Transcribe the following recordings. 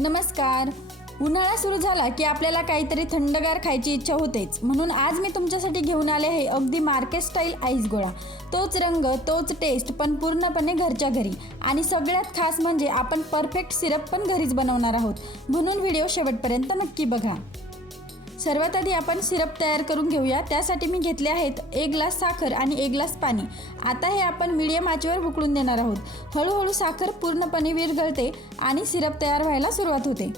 नमस्कार. उन्हाळा सुरू झाला की आपल्याला काहीतरी थंडगार खायची इच्छा होतेच. म्हणून आज मी तुमच्यासाठी घेऊन आले आहे अगदी मार्केट स्टाईल आईस गोळा. तोच रंग, तोच टेस्ट, पण पूर्णपणे घरच्या घरी. आणि सगळ्यात खास म्हणजे आपण परफेक्ट सिरप पण घरीच बनवणार आहोत. म्हणून व्हिडिओ शेवटपर्यंत नक्की बघा. सर्वात आधी आपण सिरप तयार करून घेऊया. त्यासाठी मी घेतले आहेत 1 ग्लास साखर आणि 1 ग्लास पाणी. आता हे आपण मीडियम आचेवर उकळून देणार आहोत. हळूहळू साखर पूर्णपणे विरघळते आणि सिरप तयार व्हायला सुरुवात होते.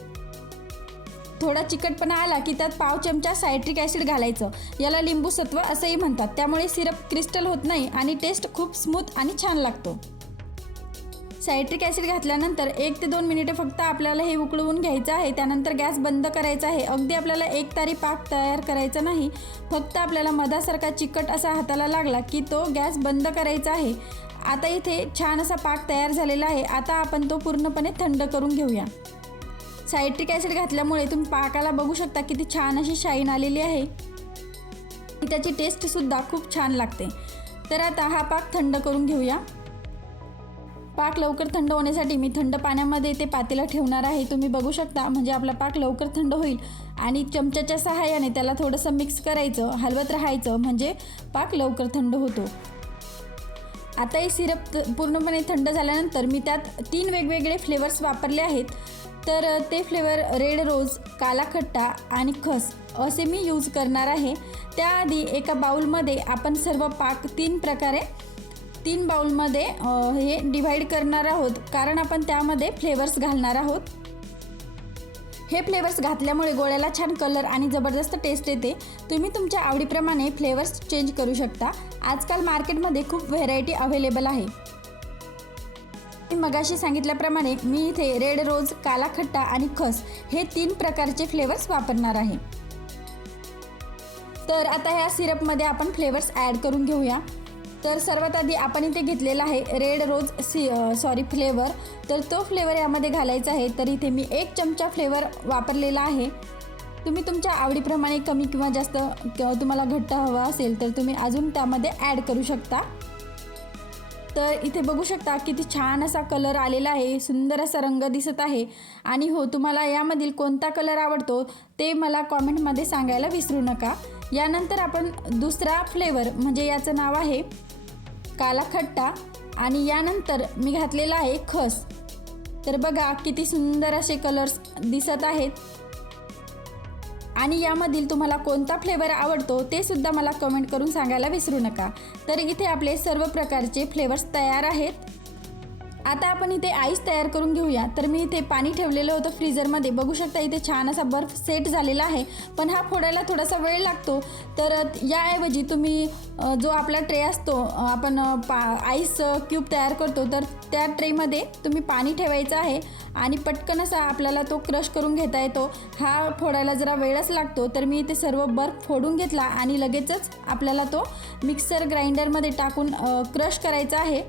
थोडा चिकटपणा आला की त्यात पाव चमचा सायट्रिक ॲसिड घालायचं. याला लिंबू सत्व असंही म्हणतात. त्यामुळे सिरप क्रिस्टल होत नाही आणि टेस्ट खूप स्मूथ आणि छान लागतो. सायट्रिक ॲसिड घातल्यानंतर 1 ते 2 मिनिटे फक्त आपल्याला हे उकळवून घ्यायचं आहे. त्यानंतर गॅस बंद करायचा आहे. अगदी आपल्याला एकतारी पाक तयार करायचा नाही. फक्त आपल्याला मधासारखा चिकट असा हाताला लागला की तो गॅस बंद करायचा आहे. आता इथे छान असा पाक तयार झालेला आहे. आता आपण तो पूर्णपणे थंड करून घेऊया. सायट्रिक ॲसिड घातल्यामुळे तुम्ही पाकाला बघू शकता किती छान अशी शाईन आलेली आहे. त्याची टेस्टसुद्धा खूप छान लागते. तर आता हा पाक थंड करून घेऊया. पाक लवकर थंड होण्यासाठी मी थंड पाण्यामध्ये ते पातेलं ठेवणार आहे. तुम्ही बघू शकता, म्हणजे आपला पाक लवकर थंड होईल. आणि चमच्याच्या सहाय्याने त्याला थोडंसं मिक्स करायचं, हलवत राहायचं, म्हणजे पाक लवकर थंड होतो. आता हे सिरप पूर्णपणे थंड झाल्यानंतर मी त्यात 3 वेगवेगळे फ्लेवर्स वापरले आहेत. तर ते फ्लेवर रेड रोज, काला खट्टा आणि खस असे मी यूज करणार आहे. त्याआधी एका बाउलमध्ये आपण सर्व पाक 3 बाउलमध्ये हे डिव्हाइड करणार आहोत, कारण आपण त्यामध्ये फ्लेवर्स घालणार आहोत. हे फ्लेवर्स घातल्यामुळे गोळ्याला छान कलर आणि जबरदस्त टेस्ट येते. तुम्ही तुमच्या आवडीप्रमाणे फ्लेवर्स चेंज करू शकता. आजकाल मार्केटमध्ये खूप व्हेरायटी अवेलेबल आहे. मी मगाशी सांगितल्याप्रमाणे मी इथे रेड रोज, काला खट्टा आणि खस हे 3 प्रकारचे फ्लेवर्स वापरणार आहे. तर आता ह्या सिरपमध्ये आपण फ्लेवर्स ॲड करून घेऊया. तर सर्वात आधी आपण इथे घेतलेला आहे रेड रोज फ्लेवर. तर तो फ्लेवर यामध्ये घालायचा आहे. तर इथे मी 1 चमचा फ्लेवर वापरलेला आहे. तुम्ही तुमच्या आवडीप्रमाणे कमी किंवा जास्त, तुम्हाला घट्ट हवा असेल तर तुम्ही अजून त्यामध्ये ॲड करू शकता. तर इथे बघू शकता किती छान असा कलर आलेला आहे, सुंदर असा रंग दिसत आहे. आणि हो, तुम्हाला यामधील कोणता कलर आवडतो ते मला कॉमेंटमध्ये सांगायला विसरू नका. यानंतर आपण दुसरा फ्लेवर, म्हणजे याचं नाव आहे काला खट्टा, आणि यानंतर मी घातलेला आहे खस. तर बघा किती सुंदर असे कलर्स दिसत आहेत. आणि यामधील तुम्हाला कोणता फ्लेवर आवडतो ते सुद्धा मला कमेंट करून सांगायला विसरू नका. तर इथे आपले सर्व प्रकारचे फ्लेवर्स तयार आहेत. आता आपण इथे आईस तयार करून घेऊया. तर मी इथे पाणी ठेवलेलं होतं फ्रीजरमध्ये. बघू शकता इथे छान असा बर्फ सेट झालेला आहे, पण हा फोडायला थोडासा वेळ लागतो. तर याऐवजी तुम्ही जो आपला ट्रे असतो, आपण आईस क्यूब तयार करतो, तर त्या ट्रेमध्ये तुम्ही पाणी ठेवायचं आहे आणि पटकन असा आपल्याला तो क्रश करून घेता येतो. हा फोडायला जरा वेळच लागतो. तर मी इथे सर्व बर्फ फोडून घेतला आणि लगेचच आपल्याला तो मिक्सर ग्राइंडरमध्ये टाकून क्रश करायचा आहे.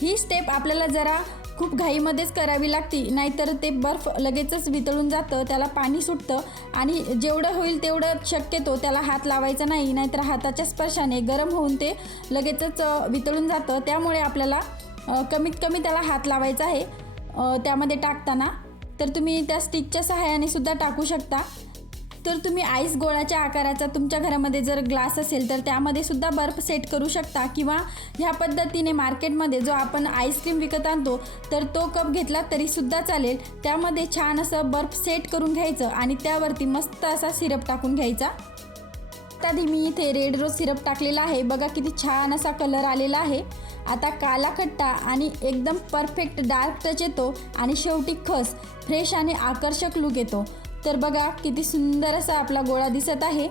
ही स्टेप आपल्याला जरा खूप घाईमध्येच करावी लागते, नाहीतर ते बर्फ लगेचच वितळून जातं, त्याला पाणी सुटतं. आणि जेवढं होईल तेवढं शक्यतो त्याला हात लावायचा नाही, नाहीतर हाताच्या स्पर्शाने गरम होऊन ते लगेचच वितळून जातं. त्यामुळे आपल्याला कमीत कमी त्याला हात लावायचा आहे त्यामध्ये टाकताना. तर तुम्ही त्या स्टिकच्या सहाय्याने सुद्धा टाकू शकता. तर तुम्ही आईस गोळाच्या आकाराचा तुमच्या घरामध्ये जर ग्लास असेल तर त्यामध्ये सुद्धा बर्फ सेट करू शकता, किंवा ह्या पद्धतीने मार्केटमध्ये जो आपण आईस्क्रीम विकत आणतो तर तो कप घेतला तरीसुद्धा चालेल. त्यामध्ये छान असं बर्फ सेट करून घ्यायचं आणि त्यावरती मस्त असा सिरप टाकून घ्यायचा. आधी मी इथे रेड रोज सिरप टाकलेला आहे. बघा किती छान असा कलर आलेला आहे. आता काला खट्टा आणि एकदम परफेक्ट डार्क टच येतो, आणि शेवटी खस फ्रेश आणि आकर्षक लुक येतो. तर बघा किती सुंदर असा आपला गोळा दिसत आहे.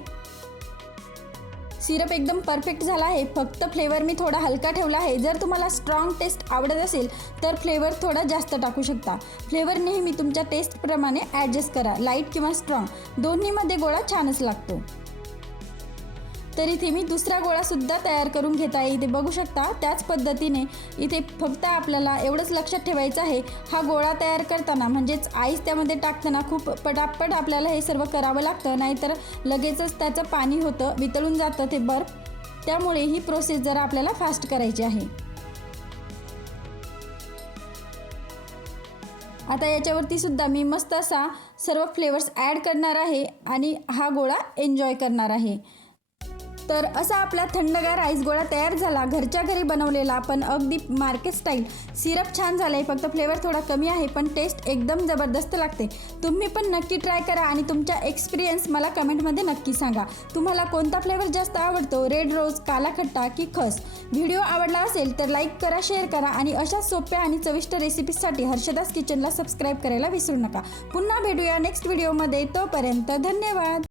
सिरप एकदम परफेक्ट झाला आहे. फक्त फ्लेवर मी थोडा हलका ठेवला आहे. जर तुम्हाला स्ट्रॉंग टेस्ट आवडत असेल तर फ्लेवर थोडा जास्त टाकू शकता. फ्लेवर नेहमी तुमच्या टेस्टप्रमाणे ॲडजस्ट करा. लाईट किंवा स्ट्रॉंग दोन्हीमध्ये गोळा छानच लागतो. तर इथे मी दुसरा गोळासुद्धा तयार करून घेत आहे. इथे बघू शकता त्याच पद्धतीने इथे फक्त आपल्याला एवढंच लक्षात ठेवायचं आहे, हा गोळा तयार करताना, म्हणजेच आईस त्यामध्ये टाकताना खूप पटापट आपल्याला हे सर्व करावं लागतं, नाहीतर लगेचच त्याचं पाणी होतं, वितळून जातं ते बर्फ. त्यामुळे ही प्रोसेस जरा आपल्याला फास्ट करायची आहे. आता याच्यावरती सुद्धा मी मस्त असा सर्व फ्लेवर्स ॲड करणार आहे आणि हा गोळा एन्जॉय करणार आहे। तर असा आपला थंडगार आईस गोळा तयार झाला, घरच्या घरी बनवलेला पण अगदी मार्केट स्टाईल। सिरप छान झालं आहे, फक्त फ्लेवर थोडा कमी आहे पण टेस्ट एकदम जबरदस्त लागते। तुम्ही पण नक्की ट्राय करा आणि तुमचा एक्सपिरियन्स मला कमेंटमध्ये नक्की सांगा। तुम्हाला कोणता फ्लेवर जास्त आवडतो, रेड रोज, काला खट्टा की खस? व्हिडिओ आवडला असेल तर लाईक करा, शेअर करा आणि अशा सोप्या आणि चविष्ट रेसिपीजसाठी हर्षदास किचनला सबस्क्राईब करायला विसरू नका। पुन्हा भेटूया नेक्स्ट व्हिडिओमध्ये, तोपर्यंत धन्यवाद।